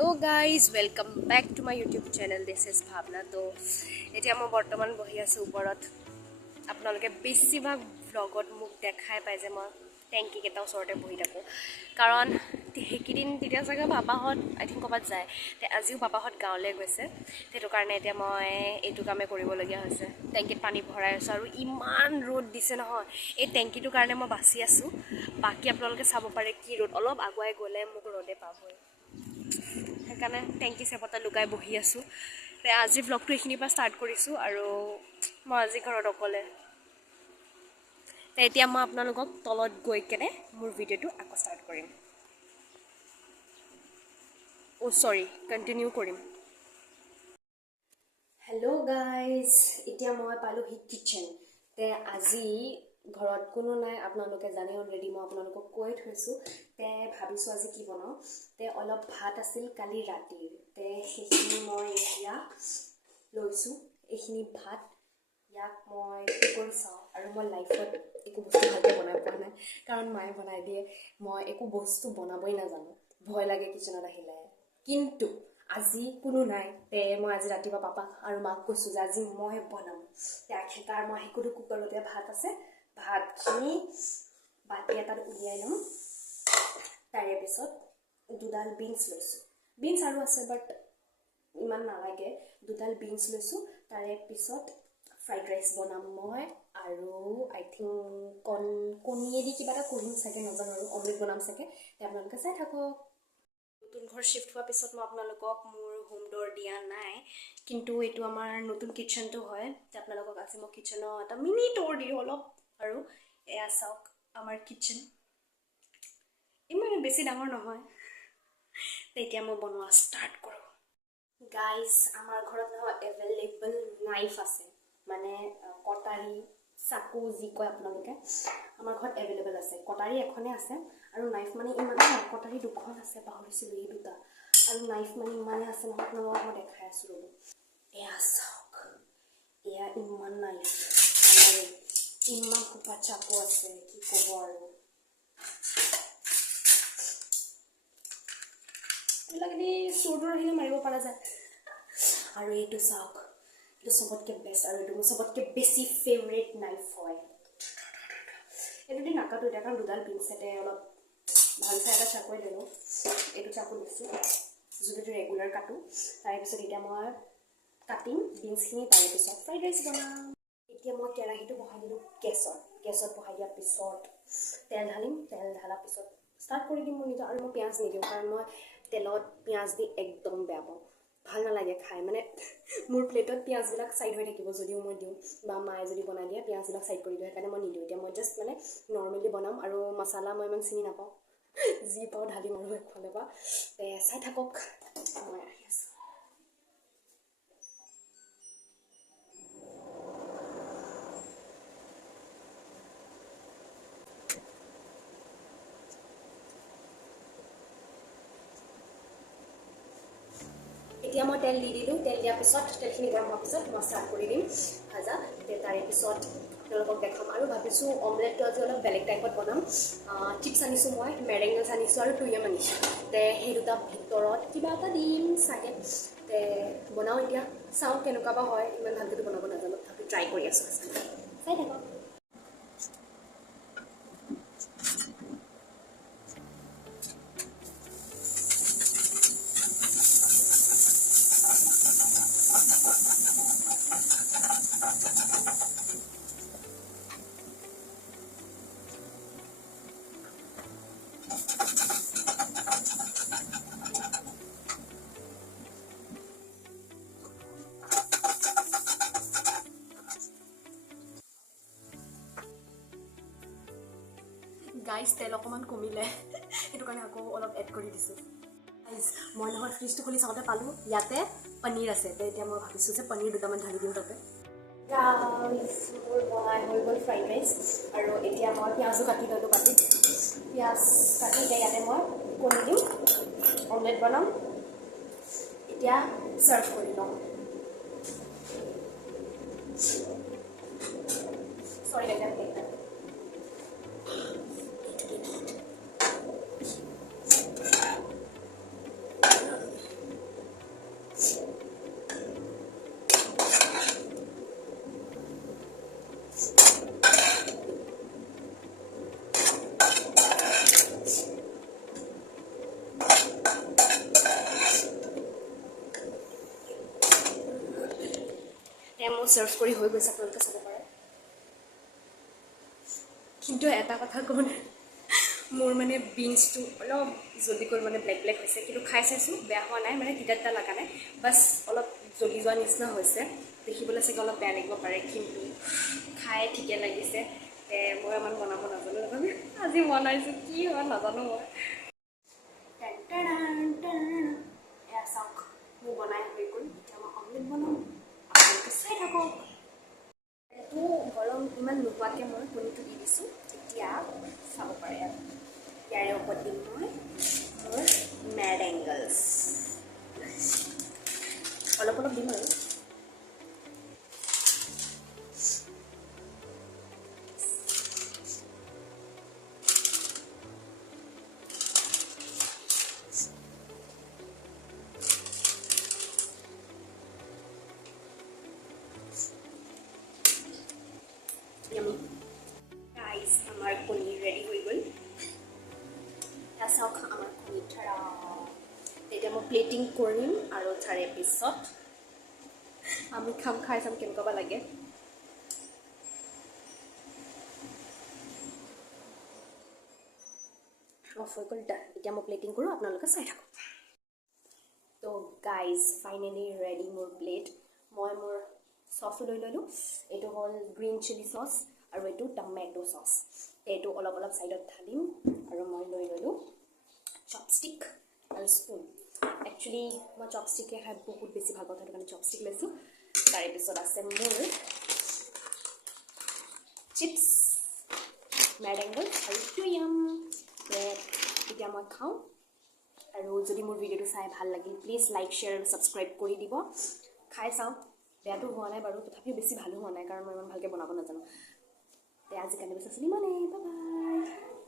Hello guys, welcome back to my YouTube channel. This is Bhavna. So, এতিয়া মই বৰ্তমান বহি আছো ওপৰত আপোনালোকে বেছিভাগ ব্লগত মোক দেখাই পাই যে মই টেংকি কেইটা ওচৰতে বহি থাকোঁ কাৰণ সেইকেইদিন তেতিয়া চাগে বাবাহঁত আই থিংক ক'ৰবাত যায় আজিও বাবাহঁত গাঁৱলৈ গৈছে সেইটো কাৰণে এতিয়া মই এইটো কামে কৰিবলগীয়া হৈছে টেংকিত পানী ভৰাই আছোঁ আৰু ইমান ৰ'দ দিছে নহয় এই টেংকিটোৰ কাৰণে মই বাচি আছোঁ বাকী আপোনালোকে চাব পাৰে কি ৰ'দ অলপ আগুৱাই গ'লে মোক ৰ'দে পাবই সেইকাৰণে টেংকি চেপতে লুকাই বহি আছোঁ আজি ব্লগটো এইখিনিৰ পৰা ষ্টাৰ্ট কৰিছোঁ আৰু মই আজি ঘৰত অকলে এতিয়া মই আপোনালোকক তলত গৈ কেনে মোৰ ভিডিঅ'টো আকৌ ষ্টাৰ্ট কৰিম সৰি কণ্টিনিউ কৰিম হেল্ল' গাইজ এতিয়া মই পালোহি কিটচেন আজি ঘৰত কোনো নাই আপোনালোকে জানে অলৰেডি মই আপোনালোকক কৈ থৈছোঁ ভাবিছোঁ আজি কি বনাওঁ অলপ ভাত আছিল কালি ৰাতিৰ সেইখিনি মই এতিয়া লৈছোঁ এইখিনি ভাত ইয়াক মই কি কৰি চাওঁ আৰু মই লাইফত একো বস্তু ভালকৈ বনাই পোৱা নাই কাৰণ মায়ে বনাই দিয়ে মই একো বস্তু বনাবই নাজানো ভয় লাগে কিচেনত আহিলে কিন্তু আজি কোনো নাই মই আজি ৰাতিপুৱা পাপাক আৰু মাক কৈছোঁ যে আজি মই বনাম তাৰ মই শিকোঁ কুকাৰতে ভাত আছে ভাতখিনি বাতি এটাত উলিয়াই ল'ম তাৰে পিছত দুডাল বিনছ লৈছোঁ বিনছ আৰু আছে বাট ইমান নালাগে দুডাল বিনছ লৈছোঁ তাৰে পিছত ফ্ৰাইড ৰাইচ বনাম মই আৰু আই থিংক কণীয়েদি কিবা এটা কৰিম চাগে নাজানো আৰু অমলেট বনাম চাগে আপোনালোকে চাই থাকক নতুন ঘৰ শ্বিফ্ট হোৱাৰ পিছত মই আপোনালোকক মোৰ হোম ড'ৰ দিয়া নাই কিন্তু এইটো আমাৰ নতুন কিটচেনটো হয় আপোনালোকক আজি মই কিটচেনৰ এটা মিনি ট'ৰ দিওঁ অলপ আৰু এয়া চাওক আমাৰ কিটচেন ইমান বেছি ডাঙৰ নহয় এতিয়া মই বনোৱা ষ্টাৰ্ট কৰোঁ গাইজ আমাৰ ঘৰত নহয় এভেইলেবল নাইফ আছে মানে কটাৰী চাকু যি কয় আপোনালোকে আমাৰ ঘৰত এভেইলেবল আছে কটাৰী এখনে আছে আৰু নাইফ মানে ইমানে কটাৰী দুখন আছে পাহৰিছিলোঁ এই দুটা আৰু নাইফ মানে ইমানে আছে নহয় আপোনালোকক মই দেখাই আছোঁ ৰ'ব এয়া চাওক এয়া ইমান নাইফ আৰু ইমান সোপা চাকু আছে কি ক'ব আৰু এইবিলাক এনেই চোৰ আহিলে মাৰিব পৰা যায় আৰু এইটো চাওক এইটো চবতকৈ বেষ্ট আৰু এইটো মোৰ চবতকৈ বেছি ফেভৰেট নাইফ হয় এইটো দি নাকাটো এতিয়া কাৰণ দুডাল পিনচেটে অলপ ভাল চাই এটা চাকুৱে দিলোঁ এইটো চাকু দিছোঁ যোনটো ৰেগুলাৰ কাটোঁ তাৰপিছত এতিয়া মই কাটিম বিনছখিনি তাৰপিছত ফ্ৰাইড ৰাইচ বনাম এতিয়া মই কেৰাহীটো বহাই দিলোঁ গেছত বহাই দিয়াৰ পিছত তেল ঢালিম তেল ঢালাৰ পিছত ষ্টাৰ্ট কৰি দিম মোৰ নিজৰ আৰু মই পিঁয়াজ নিদিওঁ কাৰণ মই তেলত পিঁয়াজ দি একদম বেয়া পাওঁ ভাল নালাগে খাই মানে মোৰ প্লেটত পিঁয়াজবিলাক চাইড হৈ থাকিব যদিও মই দিওঁ বা মায়ে যদি বনাই দিয়ে পিঁয়াজবিলাক চাইড কৰি দিওঁ সেইকাৰণে মই নিদিওঁ এতিয়া মই জাষ্ট মানে নৰ্মেলি বনাম আৰু মছলা মই ইমান চিনি নাপাওঁ যি পাওঁ ঢালিম আৰু একফালৰ পৰা চাই থাকক মই আহি আছোঁ এতিয়া মই তেল দি দিলোঁ তেল দিয়াৰ পিছত তেলখিনি গৰম হোৱাৰ পিছত মই ষ্টাৰ্ট কৰি দিম ভাজা তাৰে পিছত আপোনালোকক দেখাম আৰু ভাবিছোঁ অমলেটটো আজি অলপ বেলেগ টাইপত বনাম চিপছ আনিছোঁ মই মেৰেংগছ আনিছোঁ আৰু টুইয়াম আনিছোঁ সেই দুটা ভিতৰত কিবা এটা দিম চাগে বনাওঁ এতিয়া চাওঁ কেনেকুৱা বা হয় ইমান ভালকৈতো বনাব নাজানো তথাপি ট্ৰাই কৰি আছোঁ চাই থাকক গাইজ তেল অকণমান কমিলে সেইটো কাৰণে আকৌ অলপ এড কৰি দিছোঁ গাইজ মই নহয় ফ্ৰিজটো খুলি চাওঁতে পালোঁ ইয়াতে পনীৰ আছে এতিয়া মই ভাবিছোঁ যে পনীৰ দুটামান ঢালি দিওঁ তাতে গাইজ মোৰ বনাই হৈ গ'ল ফ্ৰাইড ৰাইচ আৰু এতিয়া মই পিঁয়াজো কাটি ল'লোঁ কাটি পিঁয়াজ কাটি এতিয়া ইয়াতে মই কণী দিম অমলেট বনাম এতিয়া চাৰ্ভ কৰি লওঁ চৰি এতিয়া মোৰ চাৰ্ভ কৰি হৈ গৈছে, আপোনালোকে চাব পাৰে। কিন্তু এটা কথা ক'ব মোৰ মানে বিনছটো অলপ জলদি কৰি মানে ব্লেক ব্লেক হৈছে, কিন্তু খাই চাইছোঁ বেয়া হোৱা নাই, মানে তিতা তিতা লগা নাই, বাছ অলপ জ্বলি যোৱা নিচিনা হৈছে। দেখিবলৈ চাগে অলপ বেয়া লাগিব পাৰে, কিন্তু খাই ঠিকে লাগিছে। মই ইমান বনাব নাজানো নহয়, আজি বনাইছোঁ কি হয় নাজানো মই। এয়া চাওক মোৰ বনাই হৈ গ'ল। এতিয়া মই অমলেট বনাম, আপোনালোকে চাই থাকক। এইটো গৰম ইমান নোহোৱাকৈ মই কণীটো দি দিছোঁ। এতিয়া চাব পাৰে আৰু ইয়াৰে ওপৰত দিম মই মোৰ মেড এংগলছ, অলপ অলপ দিম আৰু। গাইজ আমাৰ কণী ৰেডি হৈ গ'ল। চাওক আমাৰ কণী ধৰা। এতিয়া মই প্লেটিং কৰিম আৰু তাৰে পিছত আমি খাই চাম কেনেকুৱা বা লাগে। অফ হৈ গ'ল, এতিয়া মই প্লেটিং কৰোঁ, আপোনালোকে চাই থাকক। তো গাইজ ফাইনেলি ৰেডি মোৰ প্লেট। মই মোৰ চচো লৈ ল'লোঁ। এইটো হ'ল গ্ৰীণ চিলি চচ আৰু এইটো টমেটো চচ। এইটো অলপ অলপ ছাইডত ঢালিম আৰু মই লৈ ল'লোঁ চপষ্টিক আৰু স্পুন। একচুৱেলি মই চপষ্টিকে খাই বহুত বেছি ভাল পাওঁ, সেইটো কাৰণে চপষ্টিক লৈছোঁ। তাৰে পিছত আছে মোৰ চিপছ, মেড এংগল আৰু য়াম। এতিয়া মই খাওঁ, আৰু যদি মোৰ ভিডিঅ'টো চাই ভাল লাগিল প্লিজ লাইক শ্বেয়াৰ আৰু ছাবস্ক্ৰাইব কৰি দিব। খাই চাওঁ, বেয়াটো হোৱা নাই বাৰু, তথাপিও বেছি ভালো হোৱা নাই কাৰণ মই ইমান ভালকৈ বনাব নাজানো। আজিকালি বেছি ইমানেই, বাই বাই।